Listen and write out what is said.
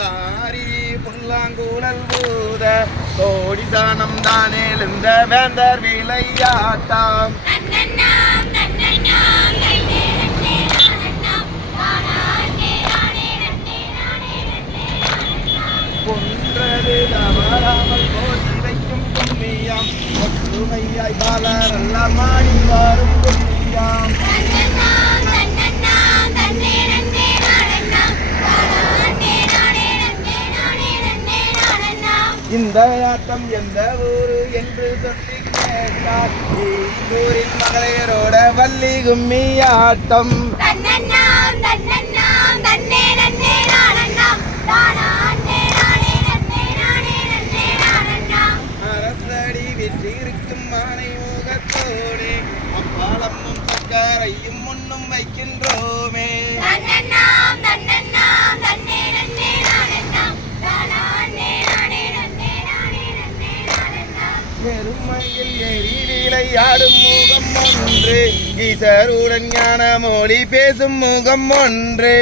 தாரி புல்லாங்குழல் பூத கோடிதானம் தானே எழுந்த வேந்தர் விளையாட்டாம். கொன்றது தவறாமல் போற்றி வைக்கும் பொன்னியாம் ஒற்றுமையாய் பாலர் அல்ல மாடி வாரும் இந்த ஆட்டம் எந்த ஊரு என்று சொல்லி கேட்டார் ஊரின் மகளிரோட வள்ளி கும்மி ஆட்டம். அரசடி வெற்றிருக்கும் மானை முகத்தோடு அப்பாலம்மும் சர்க்காரையும் முன்னும் வைக்கின்றோமே. பெருமையில் ஏறி ஆடும் முகம் ஒன்று. ஈசருடன் ஞான மொழி பேசும் முகம் ஒன்று.